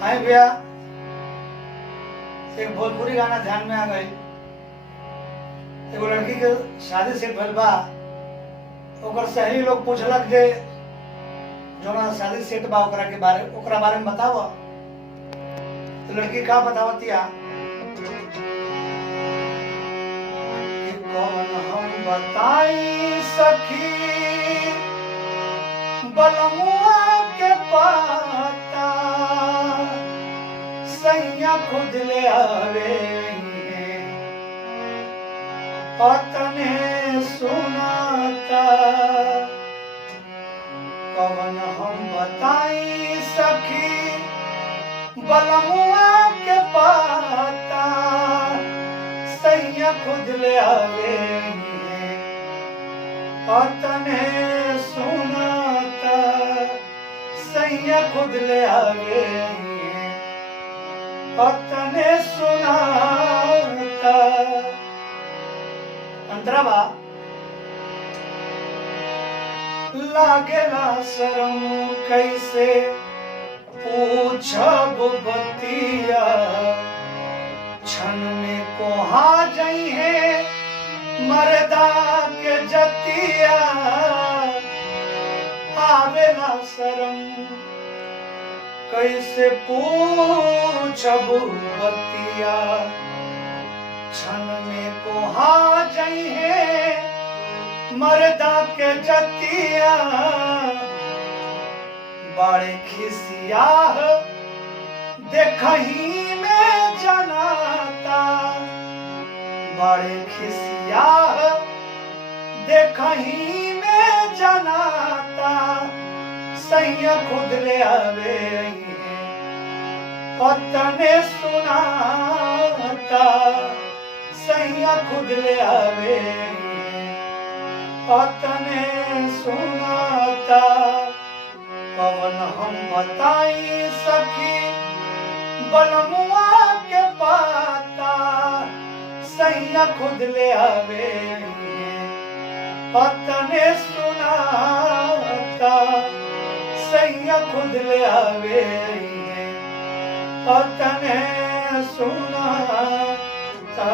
हाय भैया, एक भोजपुरी गाना ध्यान में आ गई। एगो लड़की के शादी सेट भइल बा। ओकर सहेली लोग पूछलक जे जोना शादी सेट बा ओकरा बारे में बताव। तो लड़की का बतावतिया कि कौन हम बताई सखी बलमुआ के पाता सैया खुद ले आवे पतने सुनाता। कौन हम बताई सखी बलमुआ के पाता सैया खुद ले आवे पतने सुनाता। सैया खुद ले आवे पतने सुनाता। अंतराबा लागेला शरम कैसे पूछब बतिया क्षण में कोहा जई है मर्दा के जतिया। आवेला शरम कैसे पूछब बतिया क्षण में कोहा जई है मर्दा के जतिया। बड़े खिसिया देखही में जनाता। बड़े खिसिया देखही में जनाता। सैया खुद ले आवे पतने सुनाता। सैया खुद ले आवे पतने सुनाता। कौन हम बताई सखी बलमुआ के पाता सैया खुद ले आवे पतने सुनाता। सैया खुद ले आवे पतने सुनाता।